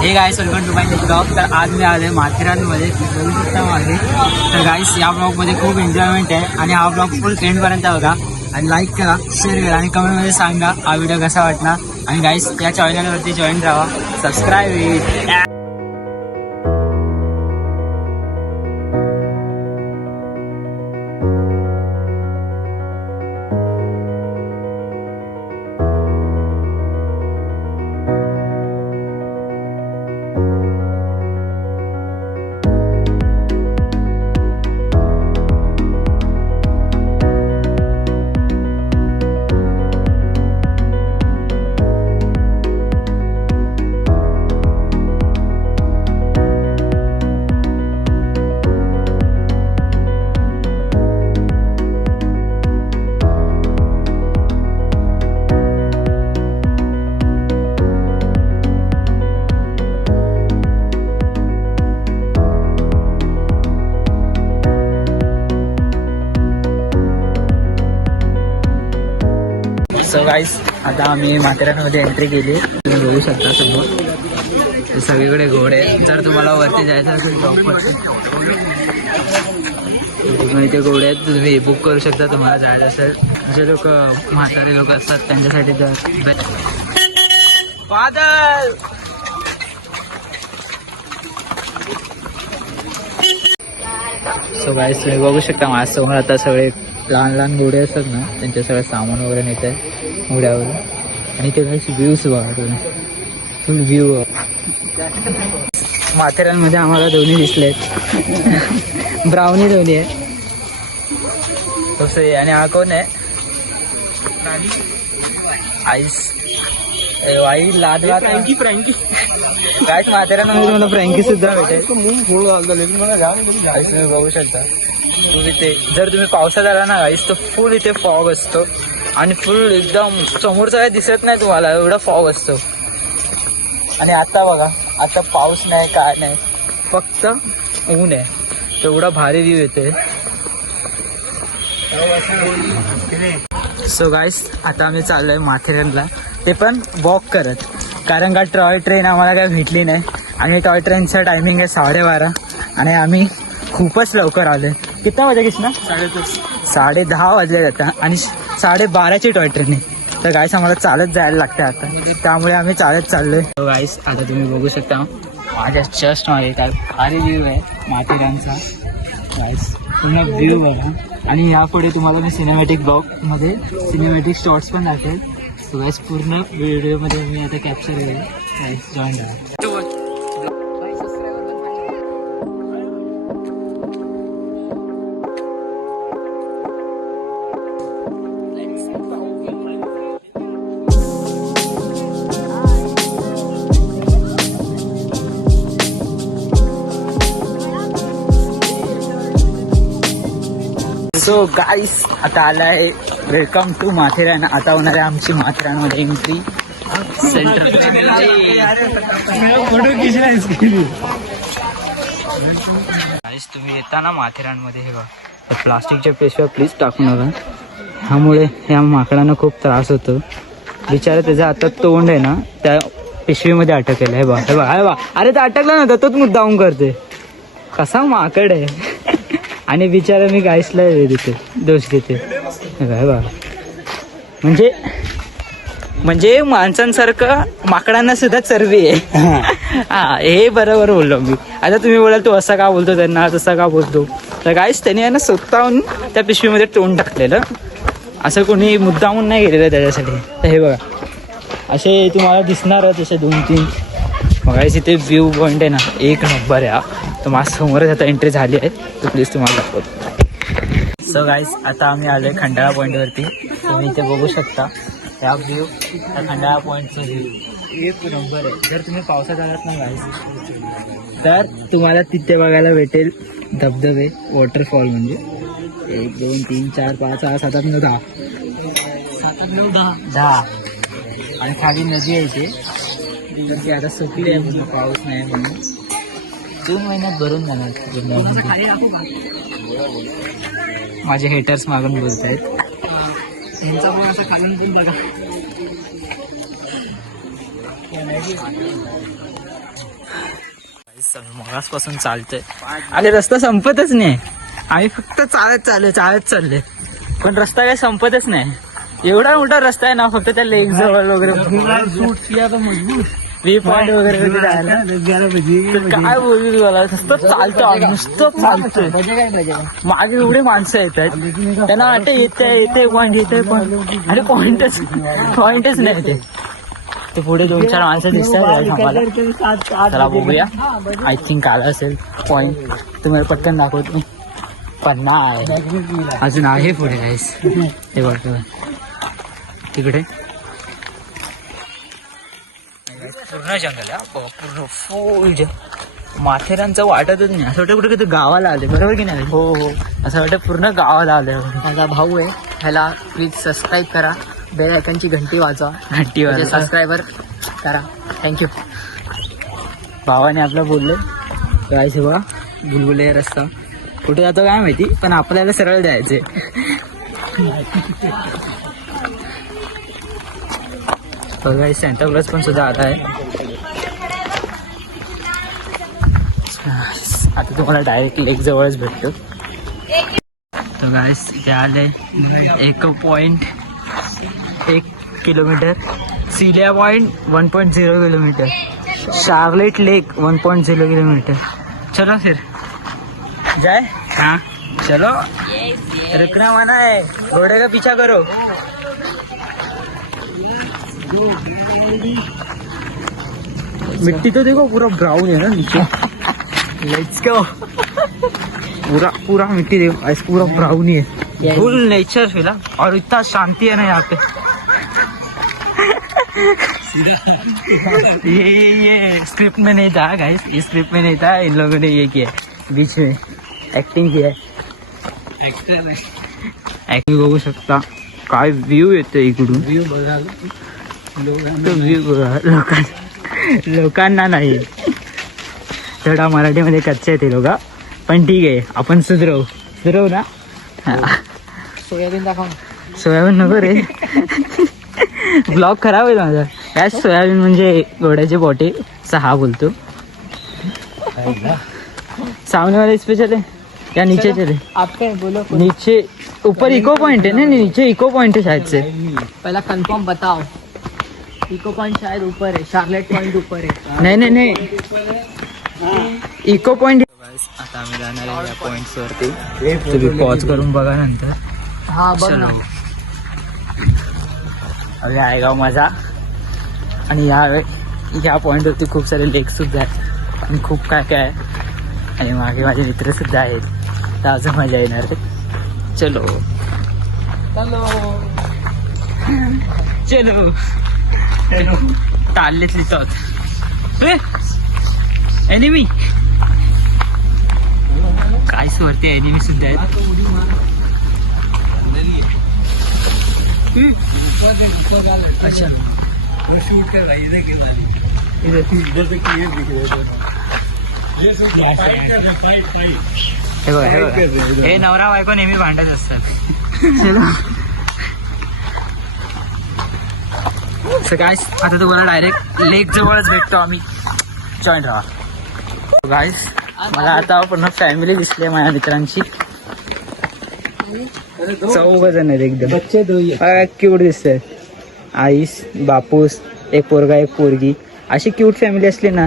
Hey guys welcome to my blog. तर आज मी आले माथेरानमध्ये बघू शकता मागे. तर गाईस या ब्लॉगमध्ये खूप एन्जॉयमेंट आहे आणि हा ब्लॉग फुल ट्रेंडपर्यंत बघा आणि लाईक करा, शेअर करा आणि कमेंटमध्ये सांगा हा व्हिडिओ कसा वाटला. आणि गाईस या चॅनलवरती जॉईन राहा, सबस्क्राईब. सो गाईस आता आम्ही माथेरानमध्ये एंट्री केली. तुम्ही बघू शकता समोर सगळीकडे घोडे. जर तुम्हाला वरती जायचं असेल टॉपवरती इथे घोडे आहेत, तुम्ही बुक करू शकता. तुम्हाला जायचं असेल, जे लोक म्हातारे लोक असतात त्यांच्यासाठी बादल. सो गाईस तुम्ही बघू शकता माझ्यासमोर आता सगळे लहान लहान घोडे असतात ना, त्यांच्या सगळं सामान वगैरे नेत आहे घोड्यावर. आणि ते काही व्ह्यूज बघा तुम्ही, फुल व्ह्यू. माथेरानमध्ये आम्हाला दोन्ही दिसलेत. ब्राउनी दोन्ही आहे तसे. आणि हा कोण आहे? आईस वाई लाद लाद फ्रँकी. कायच माथेरानमध्ये मला फ्रँकी सुद्धा भेटेल. बघू शकता तुम्ही ते. जर तुम्ही पावसात आला ना गाईस तर फुल इथे फॉग असतो आणि फुल एकदम समोरचं काय दिसत नाही तुम्हाला, एवढा फॉग असतो. आणि आता बघा, आता पाऊस नाही काय नाही, फक्त ऊन आहे. तेवढा भारी व्ह्यू येते. सो गाईस आता आम्ही चाललोय माथेरानला, ते पण वॉक करत. कारण का टॉय ट्रेन आम्हाला काय भेटली नाही. आणि टॉय ट्रेनचं टायमिंग आहे 12:30 आणि आम्ही खूपच लवकर आलोय. किती वाजे कृष्णा? 10:30 वाजले जातात आणि 12:30ची टॉय ट्रेन आहे. तर गाईस आम्हाला चालत जायला लागतं आता, त्यामुळे आम्ही चालत चाललोय. गाईस आता तुम्ही बघू शकता माझ्या जस्ट मागे काय भारी व्ह्यू आहे माथेरानचा. गाईस पूर्ण व्ह्यू बघा. आणि यापुढे तुम्हाला मी सिनेमॅटिक ब्लॉगमध्ये सिनेमॅटिक शॉर्ट्स पण दाखवेल. सो गाईस पूर्ण व्हिडिओमध्ये मी आता कॅप्चर केलं. गाईस जॉईन राहा. सो गाईस आता आला आहे वेलकम टू माथेरान. आता होणार आहे आमची माथेरानमध्ये एंट्री. सेंट्रल गाईस तुम्ही येता माथेरानमध्ये हे बघा, प्लास्टिकच्या पिशव्या प्लीज टाकू नका. ह्यामुळे ह्या माकडांना खूप त्रास होतो. बिचारा त्याचं आता तोंड आहे ना त्या पिशवीमध्ये अटकलेलं आहे. बघा हे बघा, हे बघा. अरे तर अटकला नव्हता, तोच मुद्दाम करते. कसा माकड आहे. आणि बिचारा मी गाईसला देते दोष देते. हे बघा म्हणजे माणसांसारखं माकडांना सुद्धा चरबी आहे. हा हे बरोबर बोललो मी. आता तुम्ही बोलाल तू असा का बोलतो त्यांना, तसा का बोलतो. तर गाईस त्यांनी आहे ना स्वतःहून त्या पिशवीमध्ये तोंड टाकलेलं. असं कोणी मुद्दामून नाही गेलेलं त्याच्यासाठी. तर हे बघा असे तुम्हाला दिसणार तसे 2-3 गाईस. इथे व्ह्यू पॉईंट आहे ना एक नंबर आहे. तर माझ्या समोरच आता एंट्री झाली आहे, तर प्लीज तुम्हाला दाखवतो. सो गाईस आता आम्ही आलोय खंडाळा पॉईंटवरती. तुम्ही इथे बघू शकता त्या व्ह्यू, त्या खंडाळा पॉईंटचा व्ह्यू एक नंबर आहे. जर तुम्ही पावसात आलात ना गाईस तर तुम्हाला तिथे बघायला भेटेल धबधबे, वॉटरफॉल. म्हणजे 1 2 3 4 5 6 7 8 9 10 7 8 9 10. आणि खाली नदी आहे इथे. तर ती आता सुकली आहे म्हणून, पाऊस नाही म्हणून. 2 महिन्यात भरून जाणार. माझे हेटर्स मागून बोलत आहेत. त्यांचा पण असं खालून बघा. मगासपासून चालतंय आणि रस्ता संपतच नाही. आम्ही फक्त चालत चाललोय पण रस्ता काही संपतच नाही. एवढा मोठा रस्ता आहे ना, फक्त त्या लेक जवळ वगैरे व्ह्यू पॉइंट वगैरे जायला. काय बोलू तुम्हाला, नुसतं चालतोय. मागे एवढे माणसं येत आहेत, त्यांना वाटतं येते पॉइंट आणि पॉइंटच नाही ते पुढे 2-4 माणसं दिसतात आम्हाला. चला बघूया. आय थिंक आला असेल पॉइंट. तुम्हाला पटकन दाखवत नाही पण नाही, अजून आहे पुढे गाईस. हे बघ तिकडे पूर्ण जंगल आहे, पूर्ण फुल माथेरानचं वाटतच नाही. असं वाटतं कुठे किती गावाला आले, बरोबर की नाही? हो हो, असं वाटतं पूर्ण गावाला आले. माझा भाऊ आहे, ह्याला प्लीज सबस्क्राईब करा, बेल आयकॉनची घंटी वाजवा, सबस्क्रायबर करा. थँक्यू. भावाने आपलं बोललं काय सेवा बुलबुले रस्ता कुठे जातो काय माहिती, पण आपल्याला सरळ जायचंय. बघा सॅन्टा क्लॉज पण सुद्धा आला आहे. आता तुम्हाला डायरेक्ट लेक जवळच भेटतो. तर गाईस इथे आले इको पॉइंट 1 किलोमीटर, सिलिया point 1.0 kilometre, Charlotte lake 1.0 kilometre. चलो फिर जाए. हाँ चलो, रुकना मना है, घोड़े का पीछा करो. मिट्टी तो देखो पूरा ब्राउन है ना नीचे. Let's go. पूरा मिट्टी देखो ऐसे पूरा ब्राउन ही है. फुल नेचर फील और इतना शांति है ना यहाँ पे. ये स्क्रिप्ट में नहीं था गाइस, ये स्क्रिप्ट में नहीं था. इन लोगों ने ये किया बीच में, ऍक्टिंग किया. ऍक्टिंग बघू शकता काय व्ह्यू येतो इकडून. व्ह्यू बघा, व्ह्यू बघा. लोकांना नाही, थोडा मराठीमध्ये कच्चे ते लोक, पण ठीक आहे आपण सुधरव ना. सोयाबीन दाखव. सोयाबीन नको रे, ब्लॉग खराब होईल माझा. काय सोयाबीन म्हणजे घोड्याचे बोटे हा बोलतो. सामने वाले स्पेशल है या नीचे चले? आपके बोलो. नीचे ऊपर इको पॉइंट है ना, नीचे इको पॉइंट है शायद से. पहला कंफर्म बताओ. इको पॉइंट शायद ऊपर है, शार्लेट पॉइंट ऊपर है. नाही इको पॉइंट. आता आम्ही जाणार आहे या पॉइंट्स वरती. तुम्ही पॉज करून बघा नंतर. हा बघ ना. अरे आएगा मजा. आणि या पॉइंट वरती खूप सारे लेक सुद्धा आहेत आणि खूप काय आहे. आणि मागे माझे मित्र सुद्धा आहेत, तर अजून मजा येणार आहे. चलो चलो चलो. चाललेच लिहित एनिमी. काय वरती एनिमी सुद्धा आहेत. अच्छा शूट कर रहा हे नवरा बायको नेहमी भांडत असतात. गाईस आता तुम्हाला डायरेक्ट लेक जवळच भेटतो आम्ही. जॉईन राहा गाईस. मला आता पूर्ण फॅमिली दिसली माझ्या मित्रांची. 4 जण आहेत एकदम. क्यूट दिसतंय. आईस, बापूस, एक पोरगा एक पोरगी. अशी क्यूट फॅमिली असली ना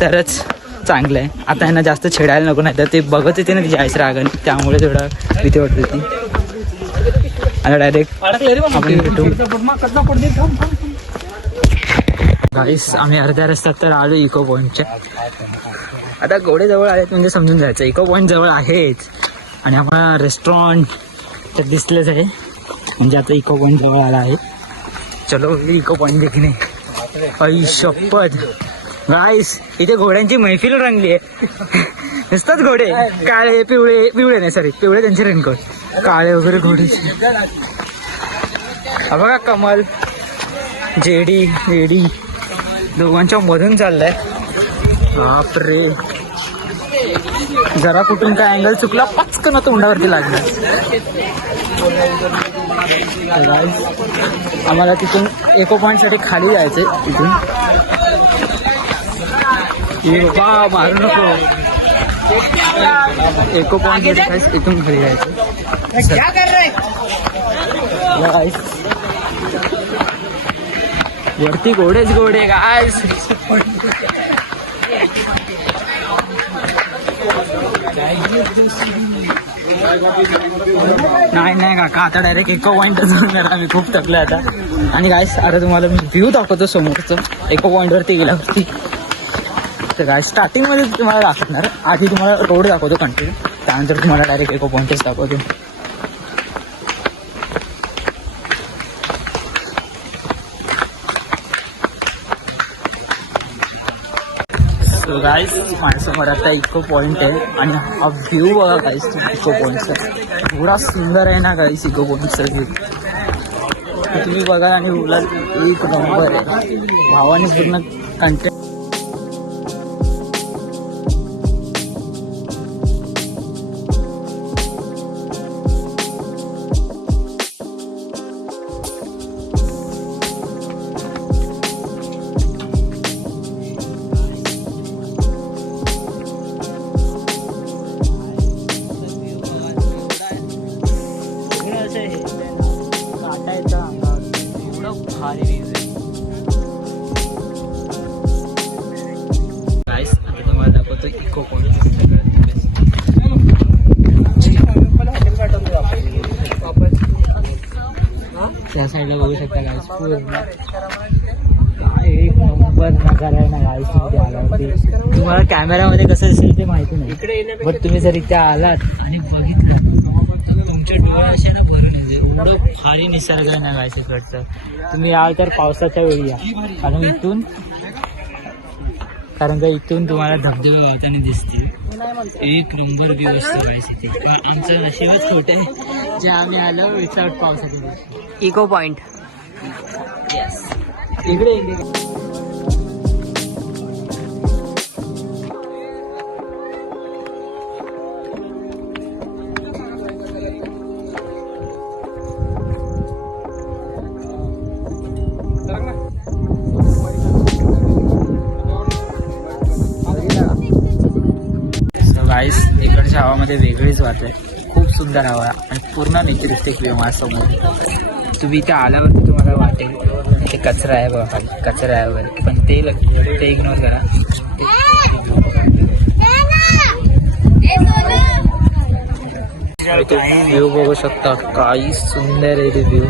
तरच चांगलं आहे. आता यांना जास्त छेडायला नको, नाही तर ते बघत येते ना तिची आईस रागण, त्यामुळे थोडं भीती वाटत होती. आता डायरेक्ट आपण भेटू. गाईस आम्ही अर्ध्या रस्त्यात तर आलो इको पॉईंटच्या. आता घोडे जवळ आलेत म्हणजे समजून जायचं इको पॉईंट जवळ आहेच. आणि आम्हाला रेस्टॉरंट तर दिसलंच आहे, म्हणजे आता इको पॉईंट जवळ आला आहे. चलो इको पॉईंट देखणे. आई शपथ गाईस, इथे घोड्यांची मैफिल रंगली आहे. नुसतंच घोडे काळे पिवळे नाही, सॉरी पिवळे त्यांचे रेनकोट, काळे वगैरे घोडे. बघा कमल जेडी दोघांच्या मधून चाललाय. बापरे, जरा कुठून काय अँगल चुकला पचकन तोंडावरती लागला. आम्हाला तिथून इको पॉइंट साठी खाली जायचंय. तिथून हे बाबा मारू नको. इको पॉइंट इथून घरी जायचं. वरती घोडेच घोडे गायस. नाही काका आता डायरेक्ट इको पॉइंट जाणार आम्ही. खूप थकलो आता. आणि गायस आता तुम्हाला मी व्ह्यू दाखवतो समोरचं इको पॉइंट वरती गेल्यावरती. तर गाय स्टार्टिंग मध्ये तुम्हाला दाखवणार. आधी तुम्हाला रोड दाखवतो कंटिन्यू, त्यानंतर तुम्हाला डायरेक्ट इको पॉइंटच दाखवतो. सो गाईस माझ्यासमोर आता इको पॉइंट आहे आणि हा व्ह्यू बघा गाईस इको पॉइंटचा. एवढा सुंदर आहे ना गाईस इको पॉइंटचा व्ह्यू. तुम्ही बघा आणि बोलाल एक नंबर आहे. भावाने पूर्ण कंटेंट. गाईस आता तुम्हाला दाखवतो इको पॉइंट. त्या साईडला बघू शकता गाईस पूर्ण एक नंबर नजारा आहे ना गाईस मध्ये आल्यावरती. तुम्हाला कॅमेरामध्ये कसं दिसेल ते माहिती नाही, बट तुम्ही जर इथे आलात आणि बघितलं तुमचे डोळे असे ना भरून येतील. एवढं भारी निसर्ग आहे ना गाईस इकडचं. तुम्ही याल तर पावसाच्या वेळी या, कारण का इथून तुम्हाला धबधबे वाहताना दिसतील. एक नंबर व्ह्यू असतो गाईस इथे. आमचं नशीबच खोटं आहे जे आम्ही आलो विचार पावसाच्या दिवशी. इको पॉइंट येस इकडे गाईस इकडच्या हवामध्ये वेगळीच वाट आहे. खूप सुंदर हवा आहे आणि पूर्ण नेचरिस्टिक व्ह्यू माझ्यासमोर. तुम्ही इथे आल्यावरती तुम्हाला वाटेल ते कचरा आहे बघा, कचरा आहे वगैरे, पण ते इग्नोर करा. व्ह्यू बघू शकता काही सुंदर आहे ते व्ह्यू.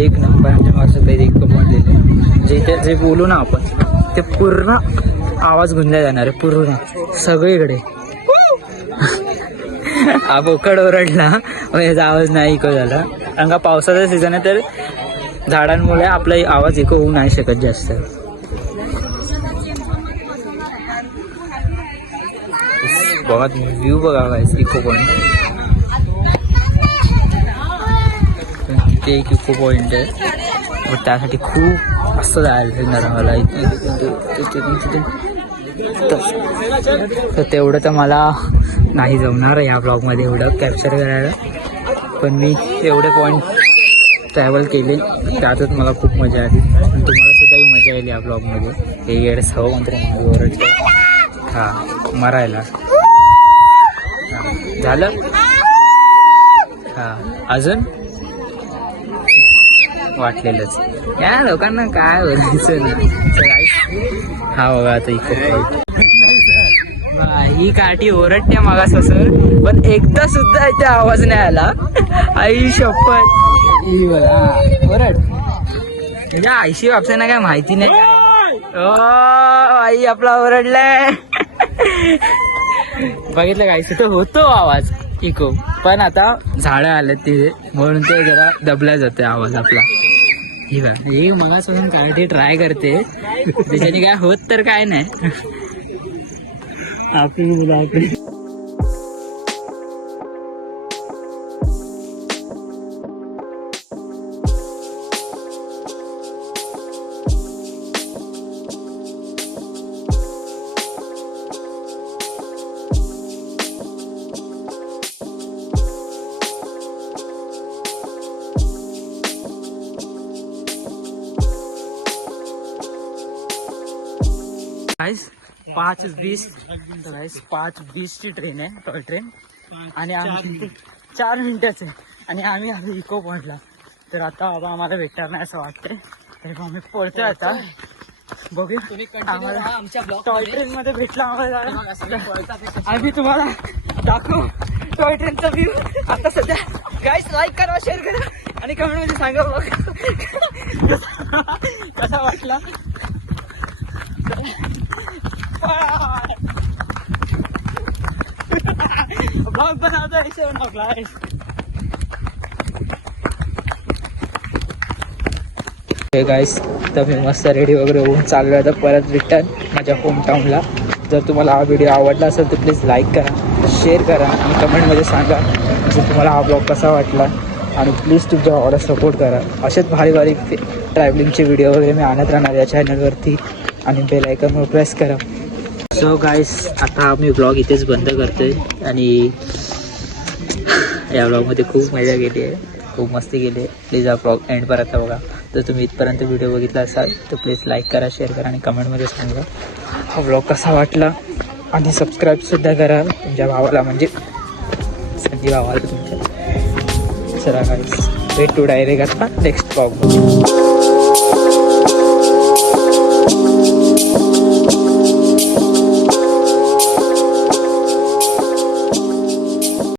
एक नंबर. म्हणजे माझं काही एक म्हणलेलं जे जे बोलू ना आपण ते पूर्ण आवाज गुंजला जाणार आहे पूर्ण सगळीकडे. हा बोकड ओरडला याचा आवाज नाही इको झाला, कारण का पावसाचा सीझन आहे तर झाडांमुळे आपला आवाज इको होऊ नाही शकत जास्त. बघा व्ह्यू बघा इको पॉइंट. तिथे एक इको पॉइंट आहे, पण त्यासाठी खूप मस्त जायला लागणार मला तर तेवढं तर मला नाही जमणार या ब्लॉगमध्ये एवढं कॅप्चर करायला. पण मी एवढे पॉईंट ट्रॅव्हल केले त्यातच मला खूप मजा आली आणि तुम्हाला सुद्धाही मजा येईल या ब्लॉगमध्ये. हे येड्स हवं मंत्र ओरडलं हां मरायला झालं. हां अजून वाटलेलंच या लोकांना काय बोलायचं नाही. हा बघा आता इकडे ही काठी ओरडते मागास असं, पण एकदा सुद्धा इथे आवाज नाही आला. आई शपथ ही बघा ओरड म्हणजे आईशी बापसांना काय माहिती नाही. आई आपला ओरडलाय. बघितलं काय तिथे होतो आवाज इको, पण आता झाडं आले ते म्हणून ते जरा दबल्या जाते आवाज आपला. ही बघा हे मगापासून काठी ट्राय करते त्याच्याने काय होत तर काय नाही. आपली मुलं आपली 5:20 तर गाईस 5:20ची ट्रेन आहे, टॉय ट्रेन. आणि आम्ही 4 मिनिटाच आहे आणि आम्ही आम्ही इको पॉइंटला. तर आता बाबा आम्हाला भेटणार नाही असं वाटतंय, तर आम्ही पळतोय आता. बघूया आम्हाला आमच्या टॉय ट्रेन मध्ये भेटला आम्हाला. आम्ही तुम्हाला दाखवू टॉय ट्रेनचा व्ह्यू. आता सध्या गाईस लाईक करा, शेअर करा आणि कमेंट मध्ये सांगा बघ कसा वाटला. ब्लॉग बनवता गाईस. तर मी मस्त रेडी वगैरे होऊन चाललो आहे आता परत रिटर्न माझ्या होमटाऊनला. जर तुम्हाला हा व्हिडिओ आवडला असेल तर प्लीज लाईक करा, शेअर करा आणि कमेंटमध्ये सांगा की तुम्हाला हा ब्लॉग कसा वाटला. आणि प्लीज तुमच्या भावाला सपोर्ट करा. असेच भारी भारी ट्रॅव्हलिंगचे व्हिडिओ वगैरे मी आणत राहणार या चॅनलवरती. आणि बेल आयकॉनवर प्रेस करा. सो गाईस आता मी ब्लॉग इथेच बंद करतोय. आणि या ब्लॉगमध्ये खूप मजा गेली आहे, खूप मस्ती गेली आहे. प्लीज हा ब्लॉग एंडपर्यंत बघा. जर तुम्ही इथपर्यंत व्हिडिओ बघितला असाल तर प्लीज लाईक करा, शेअर करा आणि कमेंटमध्ये सांगा हा ब्लॉग कसा वाटला. आणि सबस्क्राईबसुद्धा करा तुमच्या भावाला, म्हणजे संजीव भावाला तुमच्या. चला गाईस भेटू डायरेक्ट आता नेक्स्ट ब्लॉग.